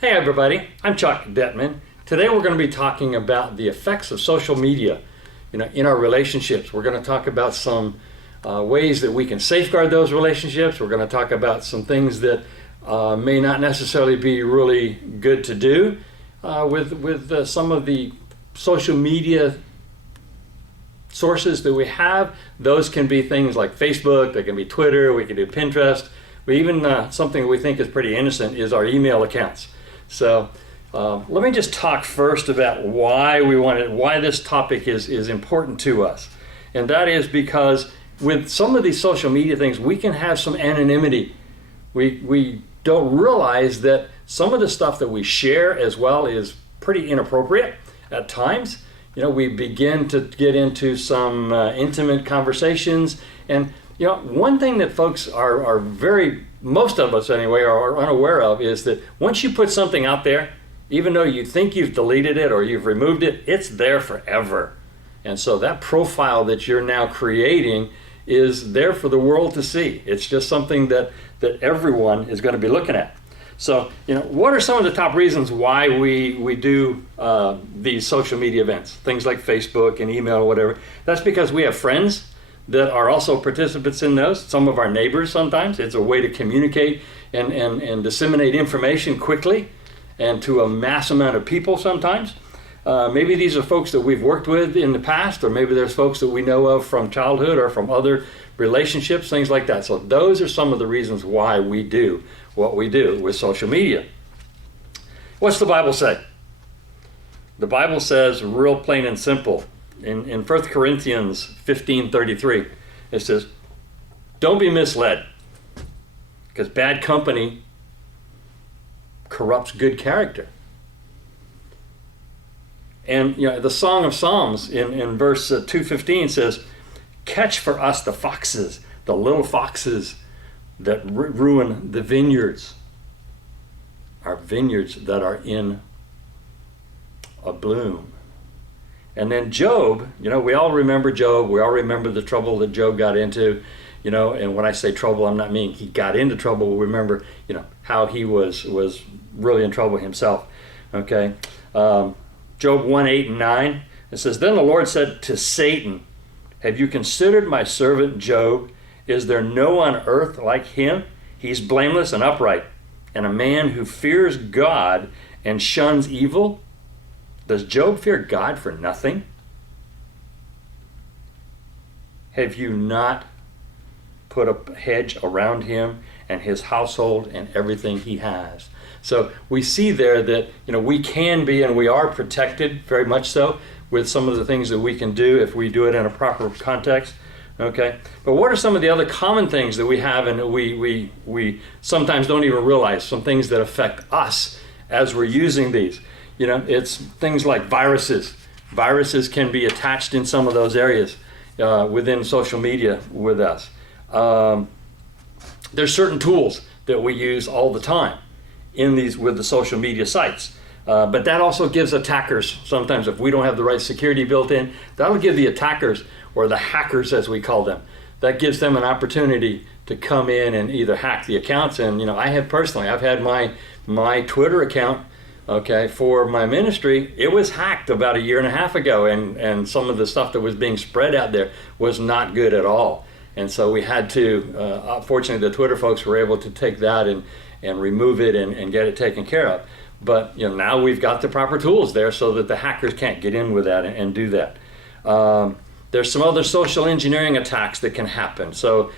Hey everybody, I'm Chuck Detman. Today we're going to be talking about the effects of social media, in our relationships. We're going to talk about some ways that we can safeguard those relationships. We're going to talk about some things that may not necessarily be really good to do with some of the social media sources that we have. Those can be things like Facebook, they can be Twitter, we can do Pinterest. We even something we think is pretty innocent is our email accounts. So let me just talk first about why this topic is important to us. And that is because with some of these social media things, we can have some anonymity. We don't realize that some of the stuff that we share as well is pretty inappropriate at times. We begin to get into some intimate conversations. And one thing that folks are most of us anyway, are unaware of is that once you put something out there, even though you think you've deleted it or you've removed it, it's there forever. And so that profile that you're now creating is there for the world to see. It's just something that everyone is going to be looking at. So, what are some of the top reasons why we do these social media events? Things like Facebook and email or whatever. That's because we have friends that are also participants in those. Some of our neighbors sometimes. It's a way to communicate and disseminate information quickly and to a mass amount of people sometimes. Maybe these are folks that we've worked with in the past, or maybe there's folks that we know of from childhood or from other relationships, things like that. So those are some of the reasons why we do what we do with social media. What's the Bible say? The Bible says, real plain and simple, in 1 Corinthians 15:33, it says, don't be misled, because bad company corrupts good character. And the Song of Psalms in verse 2:15 says, catch for us the foxes, the little foxes that ruin the vineyards, our vineyards that are in a bloom. And then Job, we all remember Job. We all remember the trouble that Job got into, and when I say trouble, I'm not meaning he got into trouble. We remember, how he was really in trouble himself. Okay. Job 1:8-9, it says, then the Lord said to Satan, have you considered my servant Job? Is there no one on earth like him? He's blameless and upright, and a man who fears God and shuns evil. Does Job fear God for nothing? Have you not put a hedge around him and his household and everything he has? So we see there that we can be and we are protected very much so with some of the things that we can do if we do it in a proper context. Okay, but what are some of the other common things that we have and that we sometimes don't even realize, some things that affect us as we're using these? It's things like viruses. Viruses can be attached in some of those areas within social media with us. There's certain tools that we use all the time with the social media sites. But that also gives attackers, sometimes if we don't have the right security built in, that'll give the attackers, or the hackers as we call them, that gives them an opportunity to come in and either hack the accounts. And I've had my Twitter account, for my ministry. It was hacked about 1.5 years ago, and some of the stuff that was being spread out there was not good at all. And so we had to, fortunately the Twitter folks were able to take that and remove it and get it taken care of. But now we've got the proper tools there so that the hackers can't get in with that and do that. There's some other social engineering attacks that can happen. So,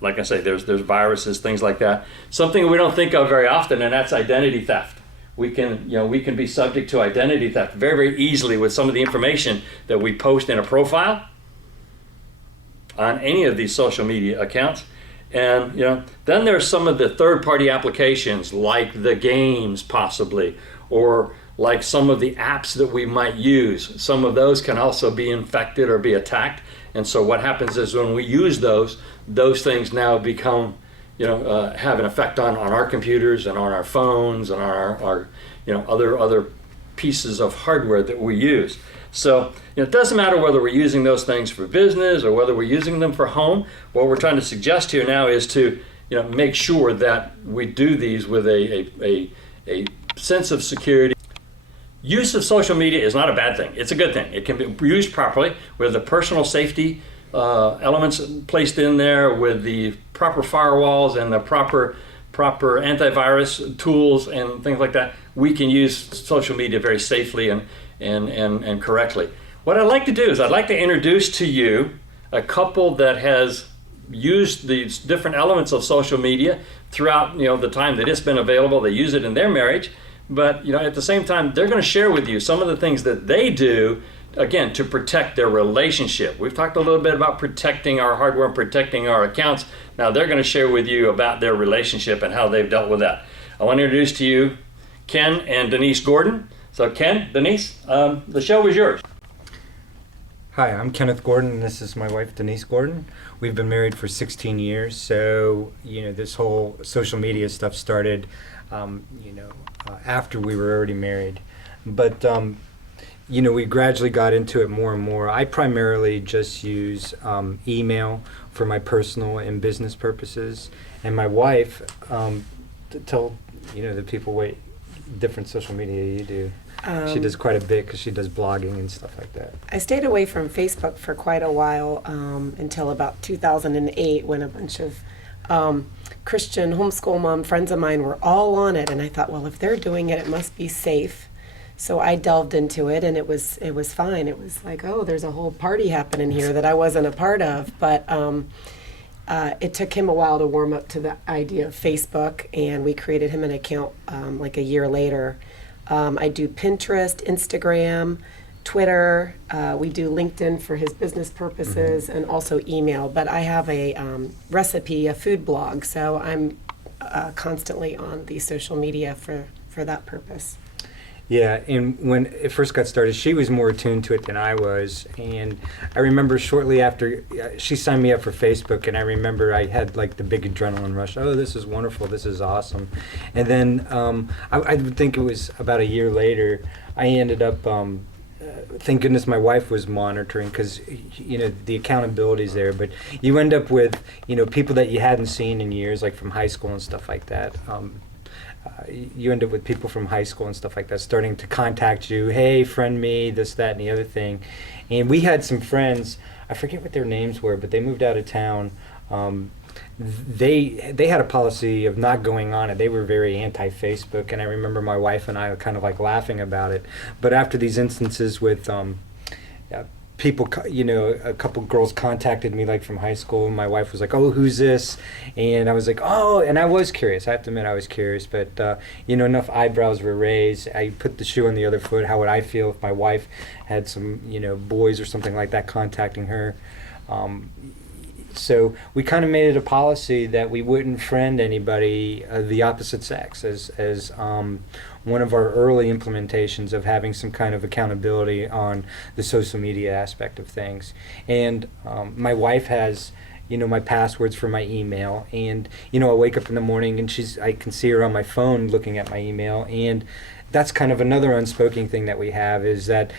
like I say, there's viruses, things like that. Something we don't think of very often, and that's identity theft. We can be subject to identity theft very, very easily with some of the information that we post in a profile on any of these social media accounts. And then there's some of the third-party applications like the games possibly, or like some of the apps that we might use. Some of those can also be infected or be attacked. And so what happens is when we use those things now become, have an effect on our computers and on our phones and on our other pieces of hardware that we use. So it doesn't matter whether we're using those things for business or whether we're using them for home. What we're trying to suggest here now is to make sure that we do these with a sense of security. Use of social media is not a bad thing. It's a good thing. It can be used properly with the personal safety elements placed in there, with the proper firewalls and the proper antivirus tools and things like that. We can use social media very safely and correctly. What I'd like to do is I'd like to introduce to you a couple that has used these different elements of social media throughout the time that it's been available. They use it in their marriage, but at the same time they're going to share with you some of the things that they do, again, to protect their relationship. We've talked a little bit about protecting our hardware and protecting our accounts. Now they're going to share with you about their relationship and how they've dealt with that. I want to introduce to you Ken and Denise Gordon. So Ken, Denise, the show is yours. Hi, I'm Kenneth Gordon, and this is my wife, Denise Gordon. We've been married for 16 years, so this whole social media stuff started, after we were already married. But we gradually got into it more and more. I primarily just use email for my personal and business purposes, and my wife to tell the people what different social media you do. She does quite a bit because she does blogging and stuff like that. I stayed away from Facebook for quite a while until about 2008, when a bunch of Christian homeschool mom friends of mine were all on it, and I thought, well, if they're doing it, it must be safe. So I delved into it, and it was fine. It was like, oh, there's a whole party happening here that I wasn't a part of. But it took him a while to warm up to the idea of Facebook, and we created him an account like a year later. I do Pinterest, Instagram, Twitter. We do LinkedIn for his business purposes, and also email. But I have a a food blog, so I'm constantly on the social media for that purpose. Yeah, and when it first got started, she was more attuned to it than I was. And I remember shortly after, she signed me up for Facebook, and I remember I had like the big adrenaline rush. Oh, this is wonderful, this is awesome. And then I would think it was about a year later, I ended up, thank goodness my wife was monitoring, because the accountability's there. But you end up with people that you hadn't seen in years, like from high school and stuff like that. You end up with people from high school and stuff like that starting to contact you. Hey, friend me, this, that, and the other thing. And we had some friends, I forget what their names were, but they moved out of town. They had a policy of not going on it. They were very anti-Facebook, and I remember my wife and I were kind of like laughing about it. But after these instances with people, a couple girls contacted me like from high school, and my wife was like, oh, who's this? And I was like, oh, and I was curious. I have to admit I was curious, but enough eyebrows were raised. I put the shoe on the other foot. How would I feel if my wife had some, boys or something like that contacting her? So we kind of made it a policy that we wouldn't friend anybody of the opposite sex as one of our early implementations of having some kind of accountability on the social media aspect of things. And my wife has my passwords for my email, and I wake up in the morning and I can see her on my phone looking at my email. And that's kind of another unspoken thing that we have, is that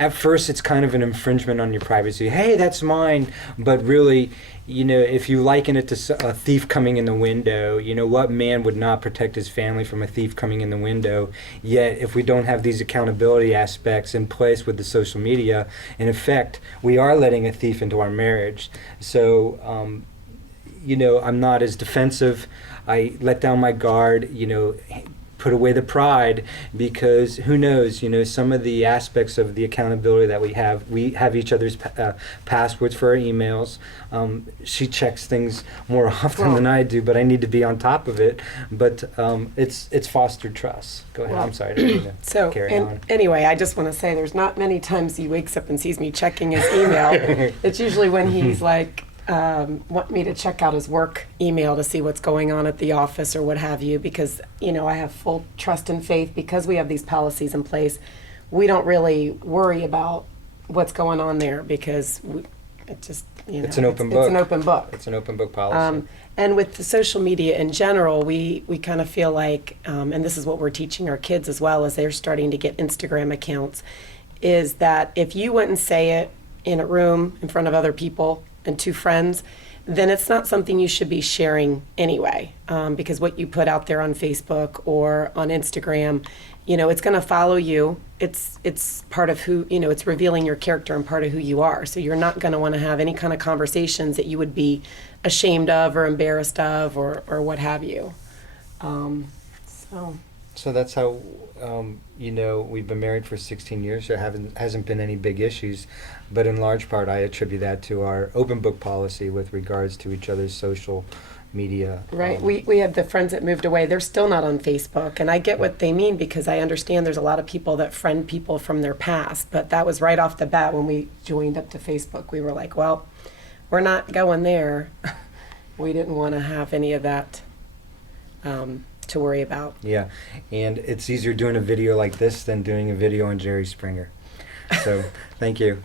at first it's kind of an infringement on your privacy. Hey, that's mine. But really, if you liken it to a thief coming in the window, what man would not protect his family from a thief coming in the window? Yet, if we don't have these accountability aspects in place with the social media, in effect, we are letting a thief into our marriage. So, I'm not as defensive. I let down my guard, put away the pride, because who knows, some of the aspects of the accountability that we have each other's passwords for our emails. She checks things more often than I do, but I need to be on top of it. But it's fostered trust. Go ahead. I'm sorry. I didn't mean to carry on. Anyway, I just want to say there's not many times he wakes up and sees me checking his email. It's usually when he's like, want me to check out his work email to see what's going on at the office or what have you, because I have full trust and faith, because we have these policies in place. We don't really worry about what's going on there, because it's an open book. It's an open book. It's an open book policy. And with the social media in general, we kind of feel like, and this is what we're teaching our kids as well, as they're starting to get Instagram accounts, is that if you wouldn't say it in a room in front of other people, and two friends, then it's not something you should be sharing anyway. Because what you put out there on Facebook or on Instagram, it's going to follow you. It's part of who, it's revealing your character and part of who you are. So you're not going to want to have any kind of conversations that you would be ashamed of or embarrassed of or what have you. So that's how, we've been married for 16 years. There hasn't been any big issues, but in large part I attribute that to our open book policy with regards to each other's social media. Right. We have the friends that moved away. They're still not on Facebook, and I get what they mean because I understand there's a lot of people that friend people from their past, but that was right off the bat when we joined up to Facebook. We were like, well, we're not going there. We didn't want to have any of that to worry about. Yeah, and it's easier doing a video like this than doing a video on Jerry Springer. So thank you.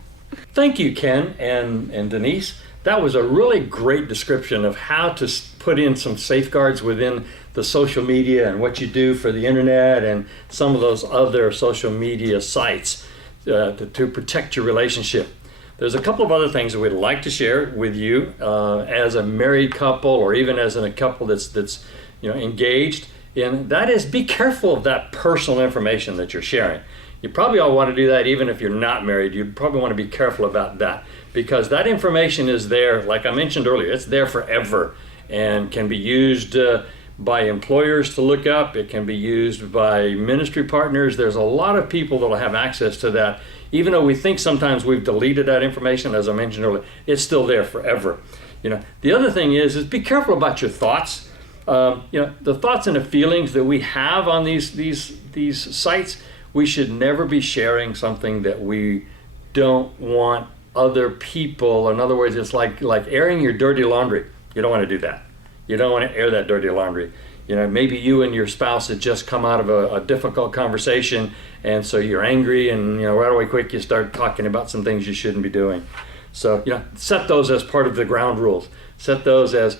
Thank you, Ken and Denise. That was a really great description of how to put in some safeguards within the social media and what you do for the internet and some of those other social media sites to protect your relationship. There's a couple of other things that we'd like to share with you as a married couple or even as a couple that's engaged. And that is, be careful of that personal information that you're sharing. You probably all want to do that even if you're not married. You probably want to be careful about that because that information is there, like I mentioned earlier, it's there forever and can be used by employers to look up. It can be used by ministry partners. There's a lot of people that will have access to that. Even though we think sometimes we've deleted that information, as I mentioned earlier, it's still there forever. The other thing is be careful about your thoughts. The thoughts and the feelings that we have on these sites, we should never be sharing something that we don't want other people. In other words, it's like airing your dirty laundry. You don't want to do that. You don't want to air that dirty laundry. Maybe you and your spouse had just come out of a difficult conversation, and so you're angry, and right away quick you start talking about some things you shouldn't be doing. So set those as part of the ground rules. Set those as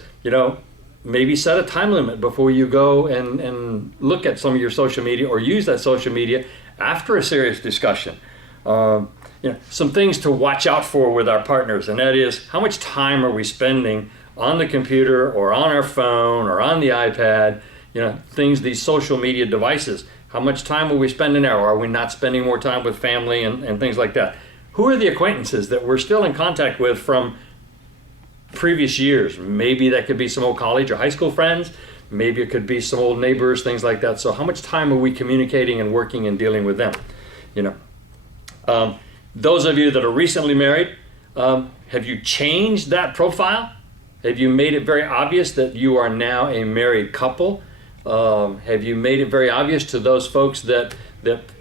maybe set a time limit before you go and look at some of your social media or use that social media after a serious discussion. Some things to watch out for with our partners, and that is how much time are we spending on the computer or on our phone or on the iPad, these social media devices. How much time are we spending there? Or are we not spending more time with family and things like that? Who are the acquaintances that we're still in contact with from previous years? Maybe that could be some old college or high school friends. Maybe it could be some old neighbors, things like that. So how much time are we communicating and working and dealing with them? Those of you that are recently married, have you changed that profile? Have you made it very obvious that you are now a married couple? Have you made it very obvious to those folks that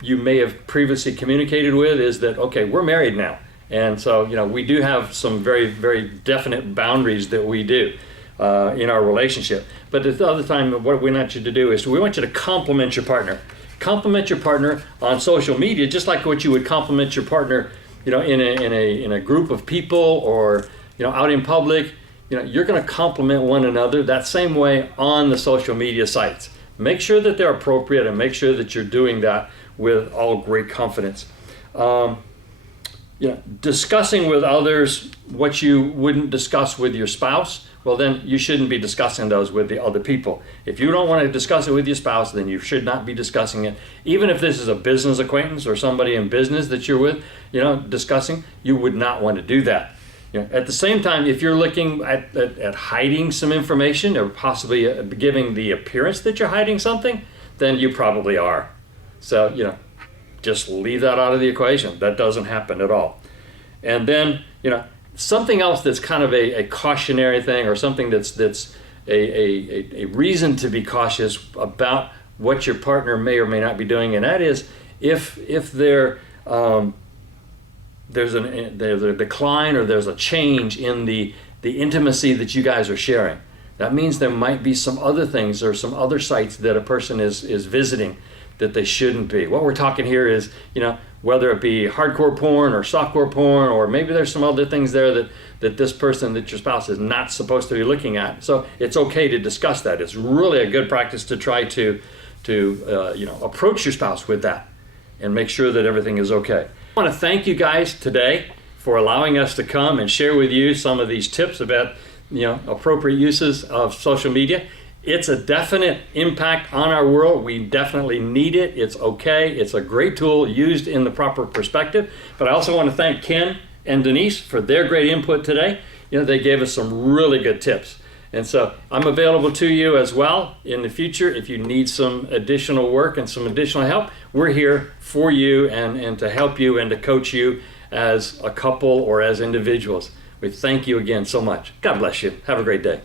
you may have previously communicated with is that, okay, we're married now. And so, we do have some very, very definite boundaries that we do in our relationship. But at the other time, what we want you to do is we want you to compliment your partner. Compliment your partner on social media, just like what you would compliment your partner, in a group of people or, out in public. You're going to compliment one another that same way on the social media sites. Make sure that they're appropriate and make sure that you're doing that with all great confidence. Discussing with others what you wouldn't discuss with your spouse, well then you shouldn't be discussing those with the other people. If you don't want to discuss it with your spouse, then you should not be discussing it. Even if this is a business acquaintance or somebody in business that you're with, discussing, you would not want to do that. At the same time, if you're looking at hiding some information or possibly giving the appearance that you're hiding something, then you probably are. So, just leave that out of the equation. That doesn't happen at all. And then, something else that's kind of a cautionary thing or something that's a reason to be cautious about what your partner may or may not be doing, and that is if there's a decline or there's a change in the intimacy that you guys are sharing. That means there might be some other things or some other sites that a person is visiting that they shouldn't be. What we're talking here is, whether it be hardcore porn or softcore porn, or maybe there's some other things there that this person, that your spouse is not supposed to be looking at. So it's okay to discuss that. It's really a good practice to try to approach your spouse with that and make sure that everything is okay. I want to thank you guys today for allowing us to come and share with you some of these tips about, appropriate uses of social media. It's a definite impact on our world. We definitely need it. It's okay. It's a great tool used in the proper perspective. But I also want to thank Ken and Denise for their great input today. They gave us some really good tips. And so I'm available to you as well in the future. If you need some additional work and some additional help, we're here for you and to help you and to coach you as a couple or as individuals. We thank you again so much. God bless you. Have a great day.